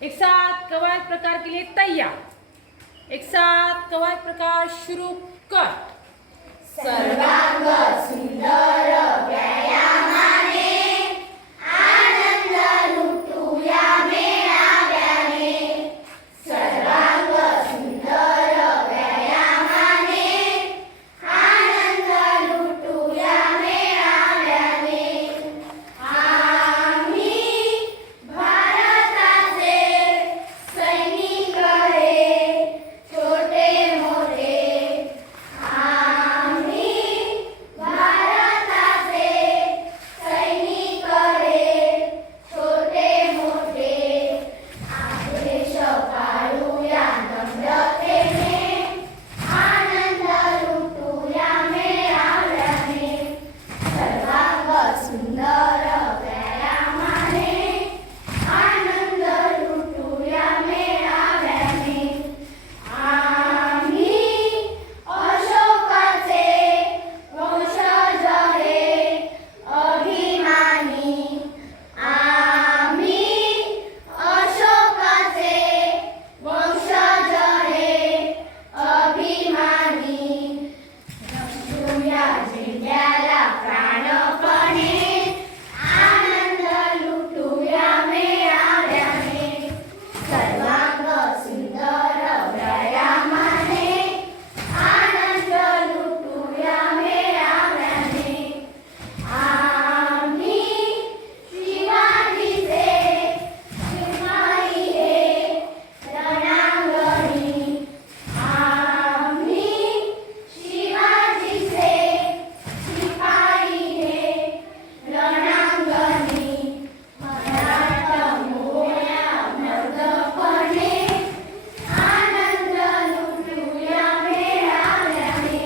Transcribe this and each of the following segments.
एक साथ कवायद प्रकार के लिए तैयार। एक साथ कवायद प्रकार शुरू कर। सर्वांग सुंदर व्यायामाने आनंद लुटूया मेळाव्याने। सर्वांग सुंदर व्यायामाने आनंद लुटूया मेळाव्याने। आम्ही भारताचे सैनिक रे छोटे मोठे। सुंदर व्यायामाने आनंद लुटूया मेळाव्याने। आम्ही अशोकाचे वंशज हे अभिमानी। आम्ही अशोकाचे वंशज हे अभिमानी। रक्षूया जिल्ह्याला प्राणपणे आनंद लुटूया मेळाव्याने। सर्वांग सुंदर व्यायामाने आनंद लुटूया मेळाव्याने। आम्ही शिवाजीचे शिपाई हे रणांगणी। आम्ही शिवाजीचे शिपाई हे रणांगणी। मराठा मोहया मर्दपणे आनंद लुटूया मेळाव्याने।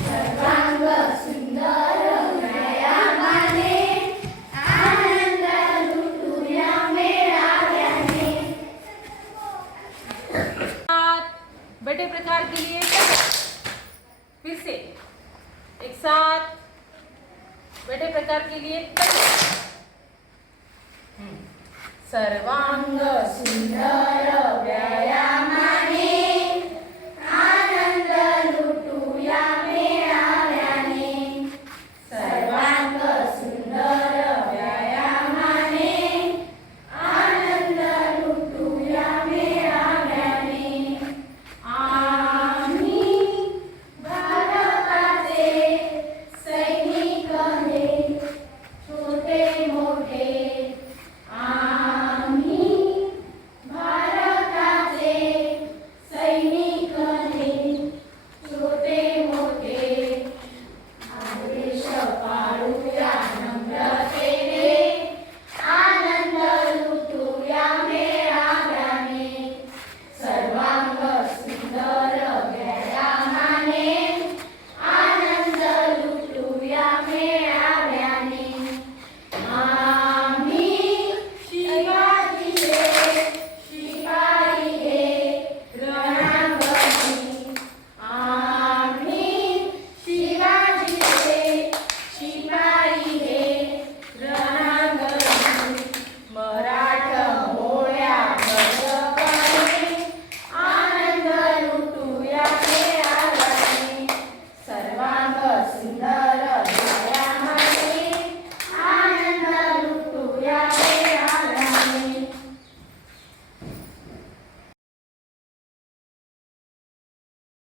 सर्वांग सुंदर व्यायामाने आनंद लुटूया मेळाव्याने। साथ बड़े प्रकार के लिए तैयार। फिर से एक साथ बड़े प्रकार के लिए तैयार। सर्वांग सुंदर व्यायाम